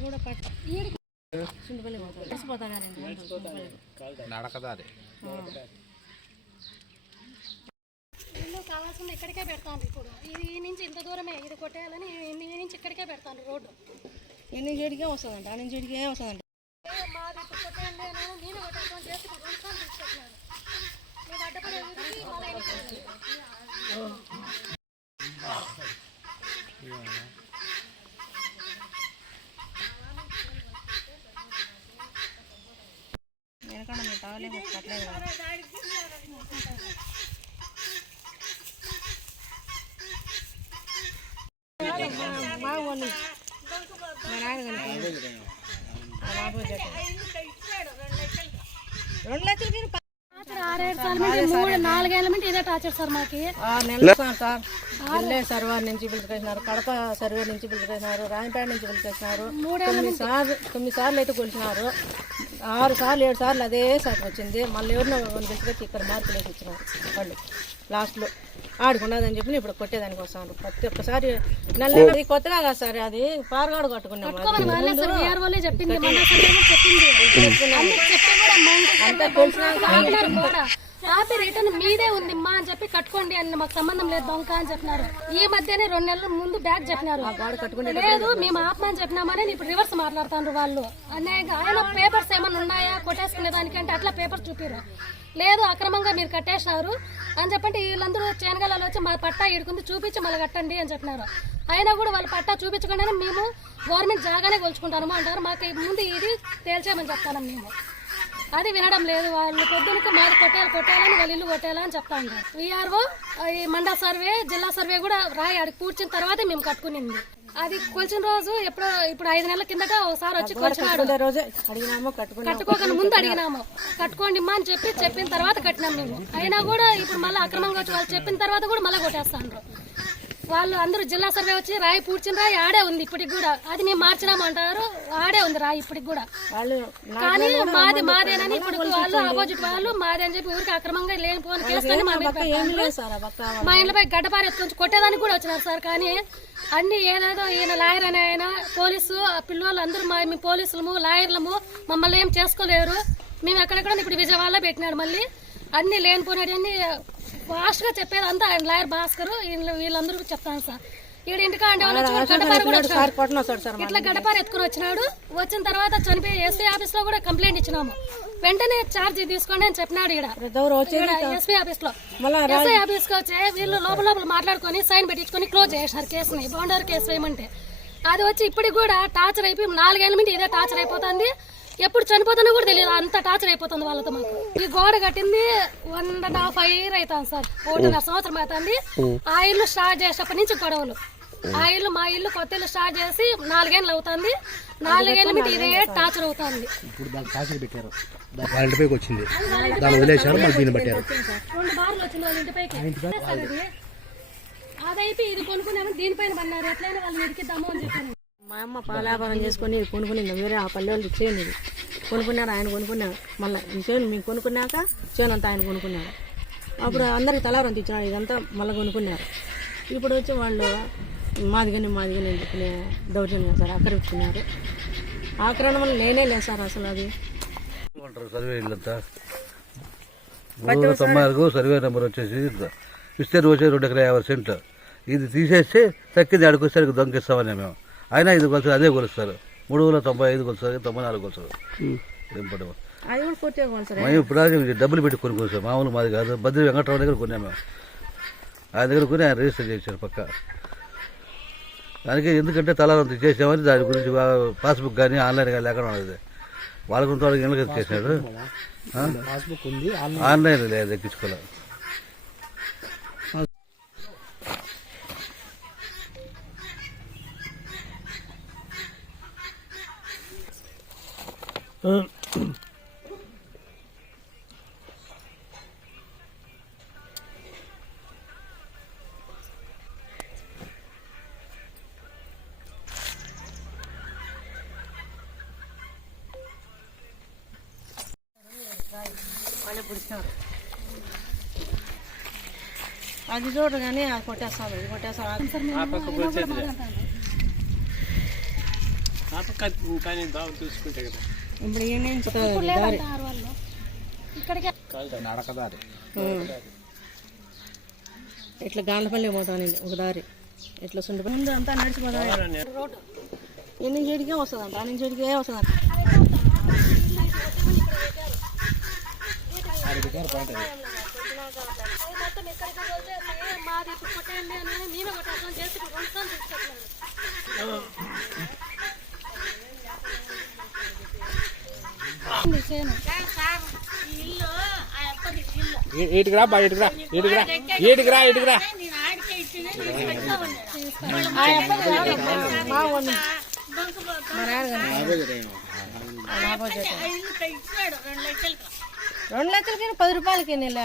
కూడా పట్ట నడకదారి కావాల్సింది ఇక్కడికే పెడతాను ఇప్పుడు ఇది ఈ నుంచి ఇంత దూరమే ఇది కొట్టేయాలని ఈ నుంచి ఇక్కడికే పెడతాను రోడ్డు ఎన్ని చెడికే వస్తుందంట ఆ నుంచి చెడికే వస్తుందంట మాది ఇప్పుడు కొట్టేయండి నేను కొట్టేస్తాను చేసి మళ్ళీ కట్టలేదు. రెండు లక్షలు ఆరేడు మూడు ఇదే టార్చర్ సార్. మాకి సర్వర్ నుంచి కడప సర్వే నుంచి పిలుచుకొచ్చినారు రాయపేట నుంచి పిలుచుకొచ్చినారు తొమ్మిది సార్లు తొమ్మిది సార్లు అయితే కొలిచినారు. ఆరు సార్లు ఏడు సార్లు అదే సార్ వచ్చింది. మళ్ళీ ఎవరినో కొన్ని పిలుచుకొచ్చి ఇక్కడ మార్పులు వేసి ఇచ్చినారు వాళ్ళు. లాస్ట్లో ఆడుకున్నదని చెప్పి ఇప్పుడు కొట్టేదానికి వస్తాను. ప్రతి ఒక్కసారి నెల నెల- ఇది కొత్తగా కాదు సార్ అది పారగాడు కట్టుకున్నాం అది. వాళ్ళే ఆపి రిటర్న్ మీదే ఉంది మా అని చెప్పి కట్టుకోండి అని మాకు సంబంధం లేదు దొంగ అని చెప్పినారు. ఈ మధ్యనే రెండు నెలల ముందు బ్యాగ్ చెప్పినారు. లేదు మేము ఆపమని చెప్పినామని ఇప్పుడు రివర్స్ మాట్లాడుతారు వాళ్ళు. అన్యాయంగా ఆయన పేపర్స్ ఏమైనా ఉన్నాయా? కొట్టేసుకునే దానికంటే అట్లా పేపర్ చూపిరు లేదు అక్రమంగా మీరు కట్టేసినారు అని చెప్పంటే వీళ్ళందరూ చేనగలలో వచ్చి మా పట్టా ఇడుకుంది చూపించి మళ్ళీ కట్టండి అని చెప్పినారు. అయినా కూడా వాళ్ళ పట్టా చూపించకుండానే మేము గవర్నమెంట్ జాగానే కొలుచుకుంటాము అంటారు. మాకు ముందు ఇది తేల్చేయమని చెప్తాను మేము. అది వినడం లేదు. వాళ్ళు పొద్దునకి మాది కొట్టేయాలి కొట్టేయాలని వాళ్ళ ఇల్లు కొట్టేయాలని చెప్తా ఉంటారు. వీఆర్ఓ ఈ మండల సర్వే జిల్లా సర్వే కూడా రాయి అడిగి కూర్చిన తర్వాతే మేము కట్టుకునింది. అది కొలిచిన రోజు ఎప్పుడో ఇప్పుడు ఐదు నెలల కిందట ఒకసారి వచ్చి కొలిచినాడు. కట్టుకోకుండా ముందు అడిగినాము. కట్టుకోండి అమ్మా అని చెప్పి చెప్పిన తర్వాత కట్టినాం మేము. అయినా కూడా ఇప్పుడు మళ్ళీ అక్రమంగా వచ్చి వాళ్ళు చెప్పిన తర్వాత కూడా మళ్ళీ కొట్టేస్తాండ్రు. వాళ్ళు అందరూ జిల్లా సర్వే వచ్చి రాయి పూడ్చిన రాయి ఆడే ఉంది ఇప్పటికి కూడా. అది మేము మార్చినామంటారు ఆడే ఉంది రాయి ఇప్పటికి కూడా. కానీ మాది మాదేనని ఇప్పుడు వాళ్ళు ఆపోజిట్ వాళ్ళు మాది అని చెప్పి ఊరికి అక్రమంగా లేనిపోని కేసులని మా ఇంట్లోపై గడ్డపార ఎత్తుకొని కొట్టేదానికి కూడా వచ్చినారు సార్. కానీ అన్ని ఏదేదో ఈయన లాయర్ అని ఆయన పోలీసు ఆ పిల్లలు అందరూ మా మేము పోలీసులము లాయర్లము మమ్మల్ని ఏం చేసుకోలేరు. మేము ఎక్కడెక్కడ ఇప్పుడు విజయవాడలో పెట్టినాడు మళ్ళీ. అన్ని లేనిపోయినాడు అన్ని ఫాస్ట్గా చెప్పేది అంతా ఆయన లాయర్ భాస్కర్ వీళ్ళు వీళ్ళందరూ చెప్తాను సార్. ఈడ ఇంటికా అంటే కూడా సార్ ఇట్లా గడపార ఎత్తుకుని వచ్చినాడు. వచ్చిన తర్వాత చనిపోయి ఎస్పీ ఆఫీస్లో కూడా కంప్లైంట్ ఇచ్చినాము. వెంటనే ఛార్జ్ తీసుకోండి అని చెప్పినాడు ఇక్కడ వచ్చి ఎస్పీ ఆఫీస్లో ఎస్ఐ ఆఫీస్కి వచ్చి వీళ్ళు లోపల లోపల మాట్లాడుకొని సైన్ పెట్టించుకొని క్లోజ్ చేసినారు కేసుని. బౌండర్ కేసు వేయమంటే. అది వచ్చి ఇప్పటికి కూడా టార్చర్ అయిపోయి నాలుగేళ్ళ నుండి ఇదే టార్చర్ అయిపోతుంది. ఎప్పుడు చనిపోతుందో కూడా తెలియదు. అంత టార్చర్ అయిపోతుంది వాళ్ళతో మాకు. ఈ గోడ కట్టింది వన్ అండ్ హాఫ్ ఇయర్ అవుతుంది సార్. ఒకటిన్నర సంవత్సరం అవుతుంది ఆ ఇల్లు స్టార్ట్ చేసేప్పటి నుంచి గొడవలు. ఆ ఇల్లు మా ఇల్లు కొత్త ఇల్లు స్టార్ట్ చేసి నాలుగేళ్ళు అవుతుంది. నాలుగేళ్ళ నుండి ఇదే టార్చర్ అవుతుంది. ఇప్పుడు దానికి టార్చర్ పెట్టారు. వాళ్ళ ఇంటిపైకి వచ్చింది. దాన్ని వదిలేశారు మళ్ళీ దీన్ని పెట్టారు. రెండు బార్లు వచ్చింది వాళ్ళ ఇంటిపైకి అదైతే ఇది కొనుక్కున్నాము దీనిపైన పన్నారు ఎట్లయినా వాళ్ళని ఇరికిద్దాము అని చెప్పాను. మా అమ్మ పాలాభారం చేసుకొని కొనుక్కునింది. వేరే ఆ పల్లె వాళ్ళు చేను ఇది కొనుక్కున్నారు ఆయన కొనుక్కున్నారు. మళ్ళీ చేను మేము కొనుక్కున్నాక చేను అంతా ఆయన కొనుక్కున్నారు. అప్పుడు అందరికి తలారం ఇచ్చినాడు ఇదంతా మళ్ళీ కొనుక్కున్నారు. ఇప్పుడు వచ్చి వాళ్ళు మాదిగని మాదిగని చెప్పిన దౌర్జన్యం సార్ ఆక్రమించుకున్నారు ఆక్రమణ వల్ల లేనే లేదు సార్ అసలు అది. సర్వే ఇల్లంతా? సర్వే నెంబర్ వచ్చేసి విస్తీర్ణం వచ్చేసి రెండు ఎకరా యాభై సెంట్లు. ఇది తీసేసి తక్కింది ఆడికొస్తే దొంగిస్తామని మేము. అయినా ఇది కొలుస్తారు అదే కొలుస్తారు మూడు వందల తొంభై ఐదు కొలుస్తారు తొంభై నాలుగు కొలుస్తారు ఏం పడవ కొను మేము ఇప్పుడు డబ్బులు పెట్టి కొనుక్కోరు సార్. మామూలు మాది కాదు. బద్రి వెంకటరావు దగ్గర కొన్నాం మేము. ఆయన దగ్గర కొని ఆయన రిజిస్టర్ చేశారు పక్క. దానికి ఎందుకంటే తలారం చేసామని దాని గురించి పాస్బుక్ కానీ ఆన్లైన్ కానీ లేకుండా ఉన్నది వాళ్ళ గురించి వాళ్ళకి ఇళ్ళకి చేసినాడు? ఆన్లైన్ లేదు ఎక్కించుకోలే. అది చూడరు కానీ అది కొట్టేస్తాను ఇది కొట్టేస్తాను ఇప్పుడు ఈ నుంచి పోతుంది నడకదారి. ఉం. ఇట్లా గాండ్లపల్లి పోతాను ఒక దారి. ఇట్లా సుండి ముందు అంతా నడిచిపోతాను ఎన్ని చెడికే వస్తుందంట నుంచి చెడికే వస్తుందంట. మొత్తం ఇక్కడికి వదిలేసి మాది ఇప్పుడు కొట్టేయండి అని మేమే కొట్టేస్తాం చేసి ఇప్పుడు ఇటుకురా బా ఇటుకురా ఇటుకురా ఇటుకురా ఇటుకురా. రెండు లక్షలకి పది రూపాయలకి వెళ్ళా